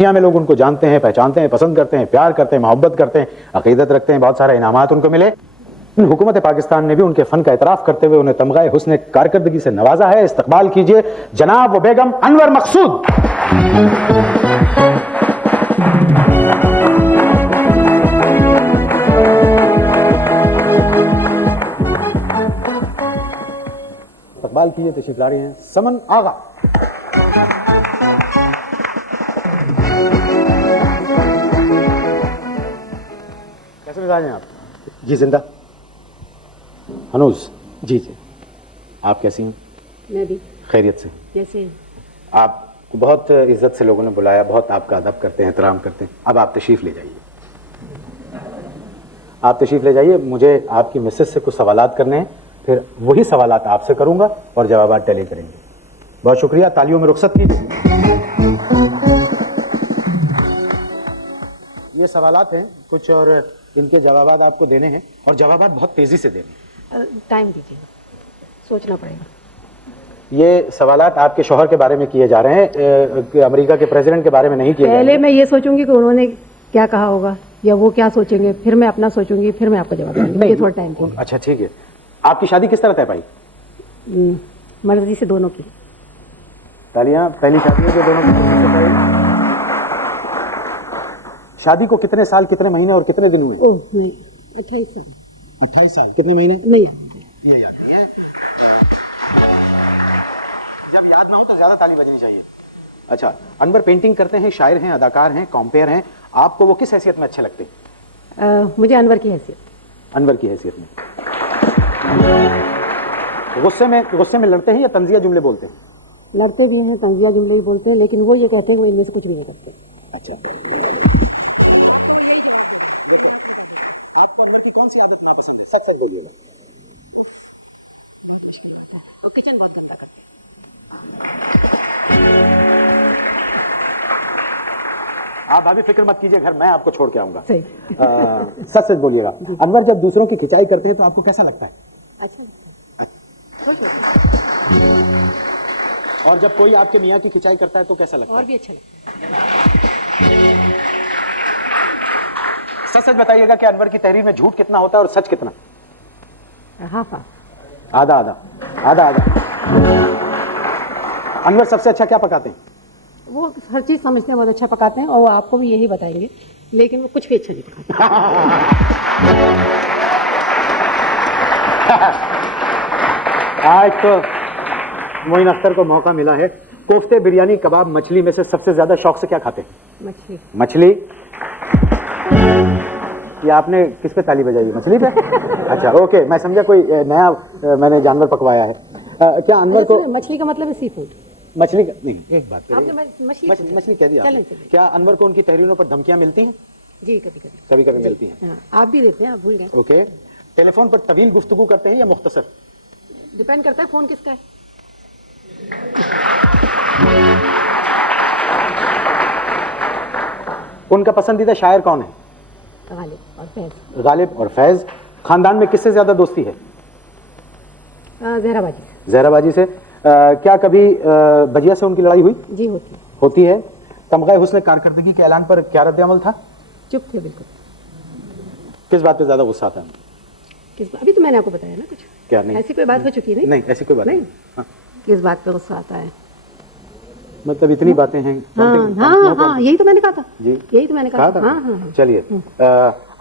दुनिया में लोग उनको जानते हैं, पहचानते हैं, पसंद करते हैं, प्यार करते हैं, मोहब्बत करते हैं, अकीदत रखते हैं, बहुत सारे इनामात उनको मिले। हुकूमत पाकिस्तान ने भी उनके फन का एतराफ करते हुए उन्हें तमग़ा हुस्न कारकर्दगी से नवाजा है। इस्तकबाल कीजिए जनाब व बेगम अनवर मकसूद। इस्तकबाल कीजिए, तशरीफ ला रही हैं समन आगा। कैसे मिजाज हैं आप? जी जिंदा। हनूज जी जी, आप कैसी हैं? मैं भी खैरियत से। जैसे आपको बहुत इज्जत से लोगों ने बुलाया, बहुत आपका अदब करते हैं, एहतराम करते हैं। अब आप तशरीफ ले जाइए, आप तशरीफ ले जाइए। मुझे आपकी मिसेस से कुछ सवालात करने हैं, फिर वही सवालात आपसे करूंगा और जवाबात टैली करेंगे। बहुत शुक्रिया, तालियों में रुखसत कीजिए। ये सवालात हैं कुछ और इनके जवाबात आपको देने हैं और जवाबात बहुत तेजी से देने हैं। टाइम दीजिएगा, सोचना पड़ेगा। ये सवालात आपके शौहर के बारे में किए जा रहे हैं, अमेरिका के प्रेसिडेंट के बारे में नहीं किए जा रहे हैं। पहले मैं ये सोचूंगी कि उन्होंने क्या कहा होगा या वो क्या सोचेंगे, फिर मैं अपना सोचूंगी, फिर मैं आपको जवाब दूंगी। ये थोड़ा टाइम दीजिए। अच्छा ठीक है। आपकी शादी किस तरह तय पाई? मर्जी से दोनों की। तालियां। पहली शादी है जो दोनों की। शादी को कितने साल, कितने महीने और कितने दिन हुए? ओह नहीं, 28 साल। 28 साल। कितने महीने? नहीं, ये याद नहीं है। जब याद ना हो तो ज्यादा ताली बजनी चाहिए। अच्छा, अनवर पेंटिंग करते हैं, शायर हैं, अदाकार हैं, कॉम्पेयर हैं। आपको वो किस हैसियत में अच्छे लगते हैं? मुझे अनवर की हैसियत। अनवर की हैसियत में। गुस्से में लड़ते हैं या तंजिया जुमले बोलते हैं? लड़ते भी हैं, तंजिया जुमले भी बोलते हैं, लेकिन वो जो कहते हैं वो इनमें से कुछ भी नहीं करते। अच्छा, आपको अनवर की कौन सी आदत नापसंद है? सच बोलिएगा। वो किचन बहुत गंदा करते हैं। आप भाभी फिक्र मत कीजिए, घर मैं आपको छोड़ के आऊंगा। सही। सच बोलिएगा। अनवर जब दूसरों की खिंचाई करते हैं तो आपको कैसा लगता है? अच्छा। और जब कोई आपके मियाँ की खिंचाई करता है तो कैसा लगता है? और भी अच्छा लगता है। सच बताइएगा कि अनवर की तहरीर में झूठ कितना होता है और सच कितना? हाफ आधा आधा आधा आधा। अनवर सबसे अच्छा क्या पकाते हैं? वो हर चीज समझते हैं, बहुत अच्छा पकाते हैं और वो आपको भी यही बताएंगे, लेकिन वो कुछ भी अच्छा नहीं पकाते। आज तो मोइन अख्तर को मौका मिला है। कोफ्ते, बिरयानी, कबाब, मछली में से सबसे ज्यादा शौक से क्या खाते हैं? मछली। मछली। ये आपने किस पे ताली बजाई? मछली पे? अच्छा ओके, मैं समझा कोई नया मैंने जानवर पकवाया है। क्या अनवर को मछली का मतलब है सी फूड? मछली का नहीं, एक बात करिए। मछली मछली कह दिया आपने। चलें। क्या अनवर को उनकी तहरीरों पर धमकियां मिलती हैं? जी, कभी कभी। कभी कभी मिलती हैं। हाँ, आप भी देते हैं, आप भूल गए। ओके। टेलीफोन पर तवील गुफ्तगू करते हैं या मुख्तसर? डिपेंड करता है फोन किसका है। उनका पसंदीदा शायर कौन है? गालिब और फैज। गालिब और फैज। खानदान में किससे ज्यादा दोस्ती है? जहराबाजी से। जहराबाजी से। क्या कभी बजिया से उनकी लड़ाई हुई? जी होती है। होती है। तमग़ा हुस्न कारकर्दगी के ऐलान पर क्या रद्द अमल था? चुप थे बिल्कुल। किस बात पे ज्यादा गुस्सा आता है? अभी तो मैंने आपको बताया ना कुछ। क्या? नहीं, ऐसी कोई बात हो चुकी नहीं? नहीं ऐसी कोई बात नहीं। हाँ। किस बात पे गुस्सा आता है? मतलब इतनी बातें हैं। हाँ, यही तो मैंने कहा था जी, यही तो मैंने कहा था। हाँ। चलिए,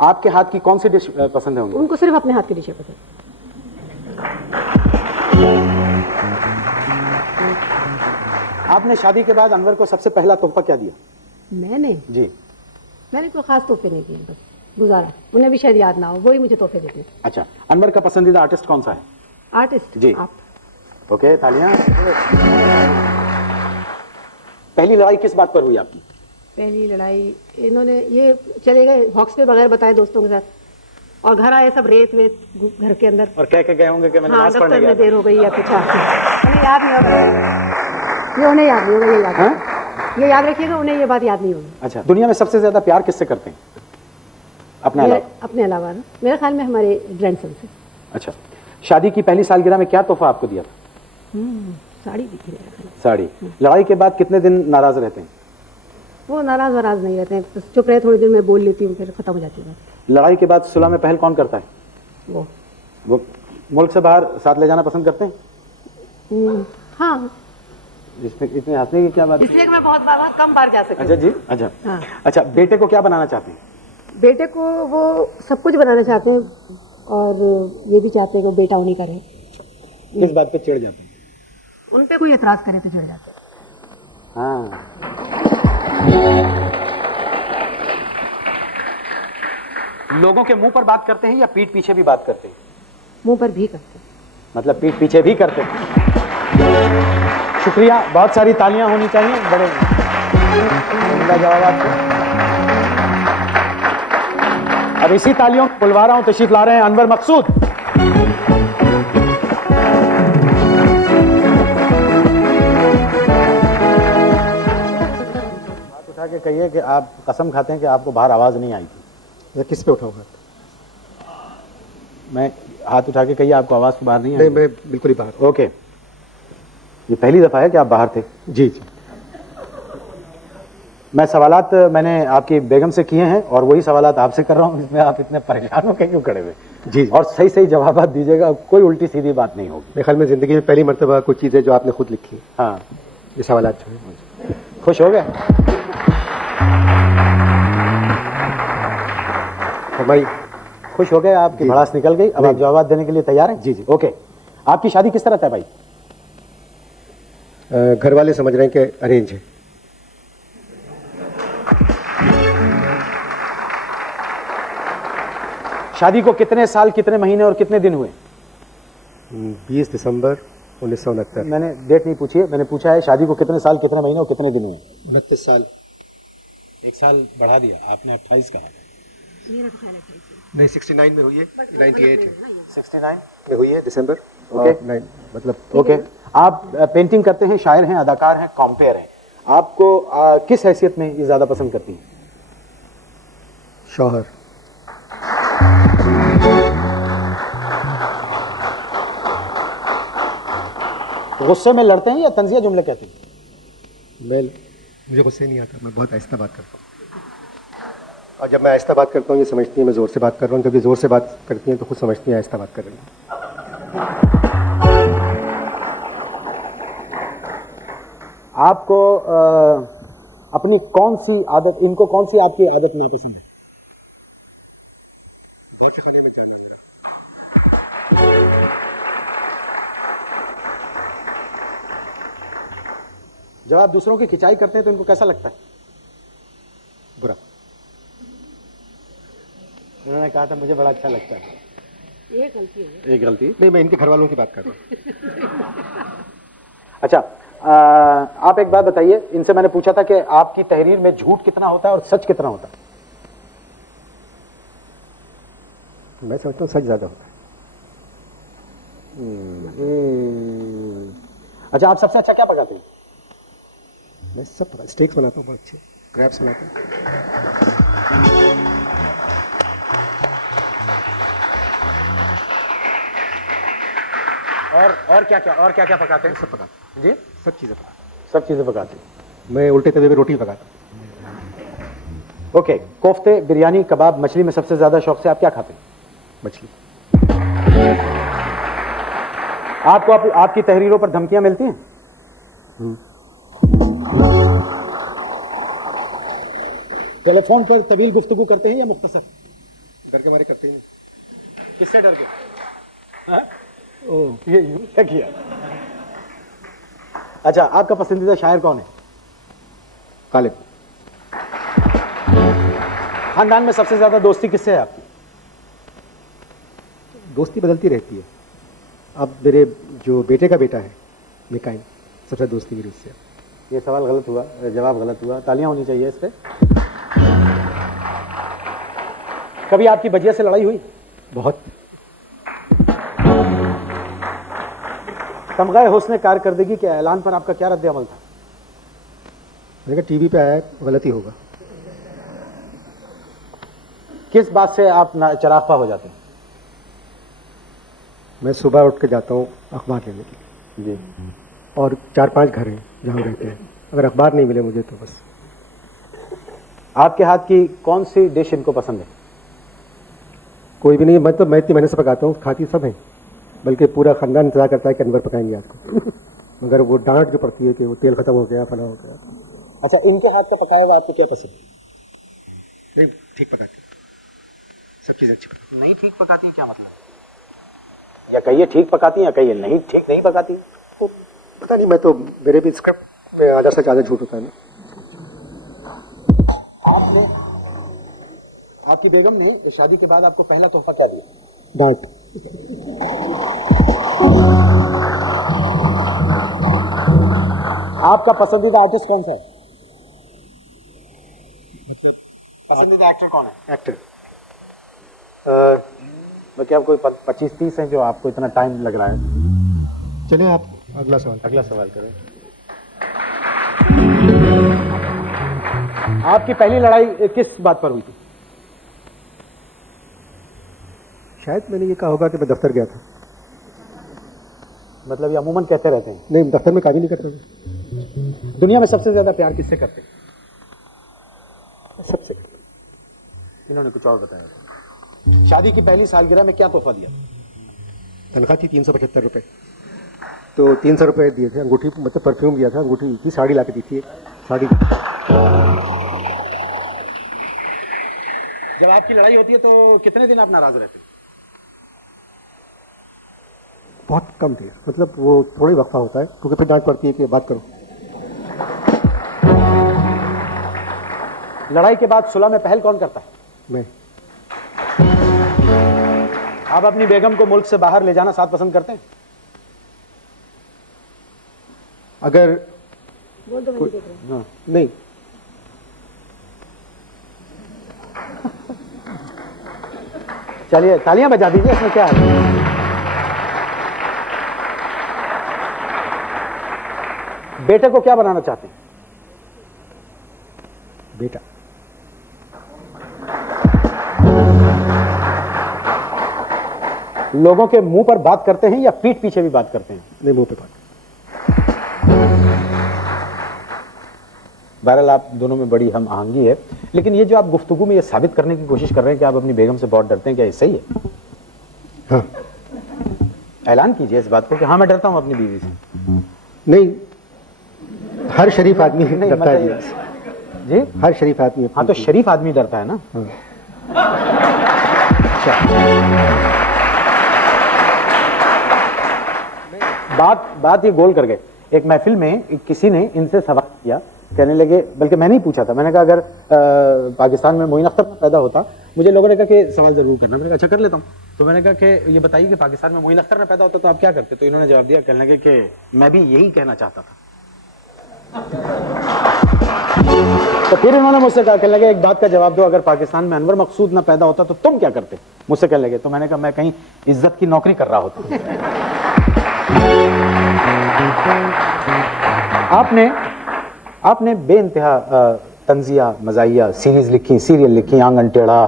आपके हाथ की कौन सी डिश पसंद है उनको? उनको सिर्फ अपने हाथ की डिशें पसंद। आपने शादी के बाद अनवर को सबसे पहला तोहफा क्या दिया? मैंने कोई खास तोहफे नहीं दिए, बस गुजारा। उन्हें भी शायद याद ना हो, वही मुझे तोहफे देते हैं। अच्छा, अनवर का पसंदीदा आर्टिस्ट कौन सा है? आर्टिस्ट? जी। आप। ओके, तालियां। पहली लड़ाई किस बात पर हुई आपकी? पहली लड़ाई इन्होंने ये चले गए हॉक्स पे बगैर बताए दोस्तों के साथ, और घर आए सब रेत वेत घर के अंदर, और कह के गए होंगे कि मैं नमाज पढ़ने गया था। देर हो गई या कुछ। उन्हें याद नहीं होगा, ये उन्हें याद नहीं होगा, ये याद रखिएगा, उन्हें ये बात याद नहीं होगी। अच्छा, दुनिया में सबसे ज्यादा प्यार किससे करते हैं अपने अलावा? अपने अलावा ना, मेरे ख्याल में हमारे ग्रैंडसन से। अच्छा, शादी की पहली सालगिरह में क्या तोहफा आपको दिया था? साड़ी दी थी। साड़ी। लड़ाई के बाद कितने दिन नाराज रहते हैं? वो नाराज वराज नहीं रहते हैं, बस चुप रहे, थोड़ी देर में बोल लेती हूँ, फिर खत्म हो जाती है बात। लड़ाई के बाद सुलह में पहल कौन करता है? वो मुल्क से बाहर साथ ले जाना पसंद करते हैं? हाँ, इसमें इतने हंसने की क्या बात है? इसलिए कि मैं बहुत कम बार जा सकती हूँ। अच्छा जी, अच्छा हाँ। अच्छा, बेटे को क्या बनाना चाहते हैं? बेटे को वो सब कुछ बनाना चाहते हैं, और ये भी चाहते हैं कि वो बेटा उन्हीं करे। किस बात पे चिढ़ जाते हैं? उन पे कोई एतराज करे तो चिढ़ जाते हैं। हाँ, लोगों के मुंह पर बात करते हैं या पीठ पीछे भी बात करते हैं? मुंह पर भी करते हैं। मतलब पीठ पीछे भी करते हैं। शुक्रिया, बहुत सारी तालियां होनी चाहिए। बड़े उम्दा जवाब आपके। अब इसी तालियों को बुलवा रहा हूं, तशरीफ ला रहे हैं अनवर मकसूद। बात उठा के कहिए कि आप कसम खाते हैं कि आपको बाहर आवाज नहीं आई थी। या किस पे उठाऊं हाथ? मैं हाथ उठा के कहिए आपको आवाज बाहर नहीं आई? नहीं, मैं बिल्कुल ही बाहर। ओके, ये पहली दफा है कि आप बाहर थे? जी जी। मैं सवालात मैंने आपकी बेगम से किए हैं और वही सवालात आपसे कर रहा हूँ, इसमें आप इतने परेशान हो के क्यों खड़े हुए? जी। और सही सही जवाब दीजिएगा, कोई उल्टी सीधी बात नहीं होगी। मेरे ख्याल में जिंदगी में पहली मर्तबा कुछ चीज़ें जो आपने खुद लिखी, हाँ, ये सवालात जो है। खुश हो गए? फरमाइए। खुश हो गए? आपकी भड़ास निकल गई, अब आप जवाब देने के लिए तैयार हैं? जी जी। ओके, आपकी शादी किस तरह तय भाई? घर वाले समझ रहे हैं कि अरेंज है। शादी को कितने साल, कितने महीने और कितने दिन हुए? 20 दिसंबर 1969। मैंने डेट नहीं पूछी है, मैंने पूछा है शादी को कितने साल, कितने महीने और कितने दिन हुए? 29 साल। एक साल बढ़ा दिया आपने, 28 कहा। नहीं, 69 में हुई है, 98 है। 69 में हुई है दिसंबर। ओके। मतलब ओके, आप पेंटिंग करते हैं, शायर हैं, अदाकार हैं, कॉम्पेयर हैं, आपको किस हैसियत में ये ज्यादा पसंद करती हैं? शौहर। गुस्से में लड़ते हैं या तंजिया जुमले कहते हैं? मुझे गुस्से नहीं आता, मैं बहुत आहिस्ता बात करता हूँ, और जब मैं आहिस्ता बात करता हूँ ये समझती है मैं ज़ोर से बात कर रहा हूँ, जब ये ज़ोर से बात करती हैं तो खुद समझती हैं आहिस्ता बात कर रही हूँ। आपको अपनी कौन सी आदत, इनको कौन सी आपकी आदत नापसंद है? जब आप दूसरों की खिंचाई करते हैं तो इनको कैसा लगता है? बुरा। उन्होंने कहा था मुझे बड़ा अच्छा लगता है। ये गलती है। एक गलती नहीं, मैं इनके घर वालों की बात कर रहा हूँ। अच्छा, आप एक बात बताइए, इनसे मैंने पूछा था कि आपकी तहरीर में झूठ कितना होता है और सच कितना होता है? मैं समझता हूँ सच ज़्यादा होता है। अच्छा, आप सबसे अच्छा क्या पकाते हैं? मैं सब पता, स्टेक्स बनाता हूँ बहुत अच्छे, क्रैब्स बनाता हूँ। और क्या क्या पकाते हैं? सब पकाता जी, हूँ, सब चीज़ें पकाता सब चीजें पकाते हैं। हूँ। मैं उल्टे तवे पे रोटी पकाता हूँ। ओके, कोफ्ते, बिरयानी, कबाब, मछली में सबसे ज्यादा शौक से आप क्या खाते हैं? मछली। आपको आपकी तहरीरों पर धमकियां मिलती हैं? टेलीफोन पर तवील गुफ्तगू करते हैं या मुख्तसर? डर के मारे करते ही नहीं। किससे डर के? ओह, ये यूं क्या किया? अच्छा, आपका पसंदीदा शायर कौन है? गालिब। खानदान में सबसे ज्यादा दोस्ती किससे है आपकी? दोस्ती बदलती रहती है। अब मेरे जो बेटे का बेटा है मिकाइन, सबसे दोस्ती मेरी उससे। ये सवाल गलत हुआ, जवाब गलत हुआ, तालियां होनी चाहिए इस पे। कभी आपकी बजिया से लड़ाई हुई? बहुत। तमगाए हुस्न कारकर्दगी के ऐलान पर आपका क्या रद्द अमल था? मैंने कहा टीवी पे आया है, गलती होगा। किस बात से आप चरागपा हो जाते हैं? मैं सुबह उठ के जाता हूँ अखबार लेने के लिए। जी। और 4-5 घर हैं जहाँ रहते हैं, अगर अखबार नहीं मिले मुझे तो बस आपके हाथ की कौन सी डिश इनको पसंद है? कोई भी नहीं, मैं इतनी मेहनत से पकाता हूँ, खाती सब हैं, बल्कि पूरा खानदान इंतजार करता है कि अनवर पकाएंगे आपको। मगर वो डांट जो पड़ती है कि वो तेल खत्म हो गया, फला हो गया। अच्छा, इनके हाथ का पकाया हुआ आपको क्या पसंद है? ठीक पकाते हैं, सब चीज़ें अच्छी पकाती नहीं ठीक पकाती है क्या मतलब? या कहिए ठीक पकाती है या कहिए नहीं ठीक नहीं पकाती। हैं। पता नहीं, मैं तो मेरे भी स्क्रिप्ट में आधा से ज़्यादा झूठ होता है ना। आपने आपकी बेगम ने शादी के बाद आपको पहला तोहफा क्या दिया? डांट। आपका पसंदीदा आर्टिस्ट कौन सा है? पसंदीदा एक्टर कौन है? एक्टर क्या कोई 25-30 है जो आपको इतना टाइम लग रहा है? चलिए आप अगला सवाल। अगला सवाल करें। आपकी पहली लड़ाई किस बात पर हुई थी? शायद मैंने ये कहा होगा कि मैं दफ्तर गया था। मतलब ये अमूमन कहते रहते हैं। नहीं, दफ्तर में काम ही नहीं करता था। दुनिया में सबसे ज्यादा प्यार किससे करते हैं? सबसे। इन्होंने कुछ और बताया। शादी की पहली सालगिरह में क्या तोहफा दिया? तनख्वाह थी 375 रुपये, तो 300 रुपये दिए थे। अंगूठी, मतलब परफ्यूम दिया था, अंगूठी की साड़ी ला के दी थी, साड़ी। जब आपकी लड़ाई होती है तो कितने दिन आप नाराज रहते हैं? बहुत कम थे, मतलब वो थोड़ी वक्फा होता है, क्योंकि फिर डांट पड़ती है कि बात करो। लड़ाई के बाद सुलह में पहल कौन करता है? मैं। आप अपनी बेगम को मुल्क से बाहर ले जाना साथ पसंद करते हैं? अगर बोल दो, मैं नहीं देख रही। हाँ। नहीं, चलिए तालियां बजा दीजिए, इसमें क्या है? बेटे को क्या बनाना चाहते हैं? बेटा। लोगों के मुंह पर बात करते हैं या पीठ पीछे भी बात करते हैं? नहीं, मुंह पे बात। बहरहाल आप दोनों में बड़ी हम आहंगी है, लेकिन ये जो आप गुफ्तगू में ये साबित करने की कोशिश कर रहे हैं कि आप अपनी बेगम से बहुत डरते हैं, क्या ये सही है? हाँ। ऐलान कीजिए इस बात को कि हाँ मैं डरता हूं अपनी बीवी से। नहीं, हर शरीफ आदमी नहीं, डरता है मतलब जी, हर शरीफ आदमी। हाँ तो शरीफ आदमी डरता है ना। बात ये गोल कर गए। एक महफिल में किसी ने इनसे सवाल किया, कहने लगे, बल्कि मैंने ही पूछा था, मैंने कहा अगर पाकिस्तान में मोइन अख्तर पैदा होता, मुझे लोगों ने कहा कि सवाल जरूर करना। मैंने कहा अच्छा कर लेता हूँ। तो मैंने कहा कि ये बताइए कि पाकिस्तान में मोइन अख्तर ने पैदा होता तो आप क्या करते? तो इन्होंने जवाब दिया, कहने लगे कि मैं भी यही कहना चाहता था। तो फिर इन्होंने मुझसे कहा, कहने लगे एक बात का जवाब दो, अगर पाकिस्तान में अनवर मकसूद ना पैदा होता तो तुम क्या करते? मुझसे कहने लगे। तो मैंने कहा मैं कहीं इज्जत की नौकरी कर रहा होता। आपने बेइंतहा तंजिया, मज़ाहिया, सीरीज लिखी, सीरियल लिखी, आंगन टेढ़ा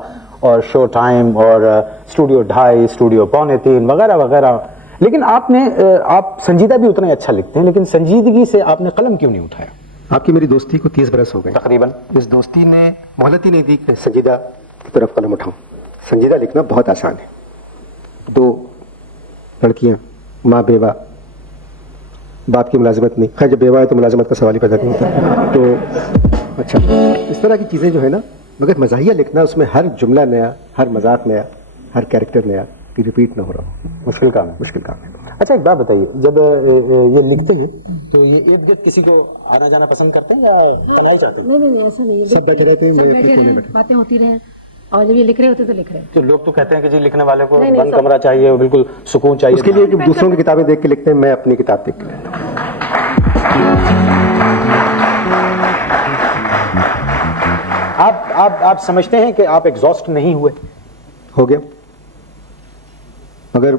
और शो टाइम और स्टूडियो 2.5, स्टूडियो 2.25 वगैरह वगैरह, लेकिन आप संजीदा भी उतना ही अच्छा लिखते हैं, लेकिन संजीदगी से आपने कलम क्यों नहीं उठाया? आपकी मेरी दोस्ती को 30 बरस हो गए तकरीबन। इस दोस्ती ने मोहलत ही नहीं दी कि संजीदा की तरफ कलम उठाऊं। संजीदा लिखना बहुत आसान है। 2 लड़कियां, माँ बेवा, बाप की मुलाजिमत नहीं। खैर जब बेवा है तो मुलाजिमत का सवाल ही पैदा नहीं होता। तो अच्छा, इस तरह की चीज़ें जो है ना, मगर मज़ाहिया लिखना, उसमें हर जुमला नया, हर मजाक नया, हर कैरेक्टर नया, कि रिपीट ना हो रहा हो, मुश्किल काम है, मुश्किल काम है। अच्छा एक बात बताइए, जब ये लिखते हैं तो ये इर्द गिर्द किसी को आना जाना पसंद करते हैं या कमाई चाहते हैं? नहीं ऐसा नहीं है। सब बैठे रहते हैं, सब मैं बैठे अपने कोने रहे, में बैठा। बातें होती रहे, और जब ये लिख रहे होते तो लिख रहे। तो लोग तो कहते हैं कि जी लिखने वाले को नहीं, बंद सब- कमरा चाहिए, बिल्कुल सुकून चाहिए। उसके लिए दूसरों की किताबें देख के लिखते हैं, मैं अपनी किताब देख के लिखता हूं। आप समझते हैं कि आप एग्जॉस्ट नहीं हुए? हो गया, मगर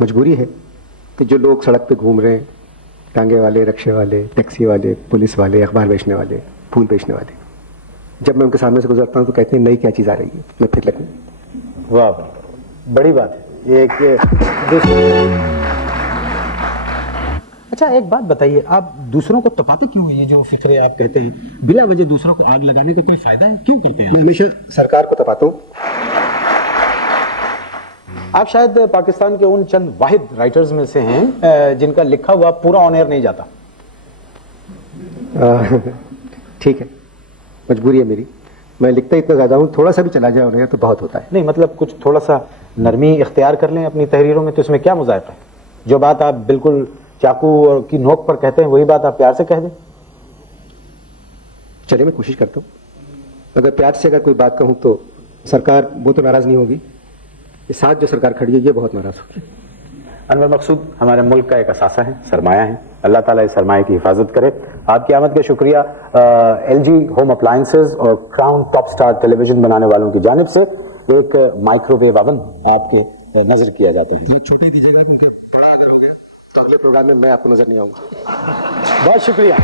मजबूरी है कि जो लोग सड़क पे घूम रहे हैं, टांगे वाले, रिक्शे वाले, टैक्सी वाले, पुलिस वाले, अखबार बेचने वाले, फूल बेचने वाले, जब मैं उनके सामने से गुजरता हूँ तो कहते हैं नई क्या चीज़ आ रही है, मैं फिर लगूँ। वाह बड़ी बात है ये। अच्छा एक बात बताइए, आप दूसरों को तपाते क्यों हैं? ये जो फिक्रे आप कहते हैं बिला वजह दूसरों को आग लगाने का कोई फायदा है, क्यों करते हैं मैं हमेशा सरकार को तपाता हूँ। आप शायद पाकिस्तान के उन चंद वाहिद राइटर्स में से हैं जिनका लिखा हुआ पूरा ऑन एयर नहीं जाता। ठीक है, मजबूरी है मेरी, मैं लिखता इतना ज्यादा हूँ, थोड़ा सा भी चला जाए उन्हें तो बहुत होता है। नहीं मतलब कुछ थोड़ा सा नरमी इख्तियार कर लें अपनी तहरीरों में, तो इसमें क्या मुज़ायफ़ा है? जो बात आप बिल्कुल चाकू और की नोक पर कहते हैं वही बात आप प्यार से कह दें। चलिए मैं कोशिश करता हूँ, अगर प्यार से अगर कोई बात कहूँ तो सरकार वो तो नाराज नहीं होगी, ये साथ जो सरकार खड़ी है ये बहुत नाराज होगी। अनवर मकसूद हमारे मुल्क का एक असासा है, सरमाया है, अल्लाह ताला इस सरमाए की हिफाजत करे। आपकी आमद का शुक्रिया LG होम अप्लायंसेज और क्राउन टॉप स्टार टेलीविजन बनाने वालों की जानिब से एक माइक्रोवेव ओवन आपके नजर किया जाते हैं। छोटे दीजिएगा क्योंकि बड़ा अगर हो गया तो अगले प्रोग्राम में मैं आपको नजर नहीं आऊंगा। बहुत शुक्रिया।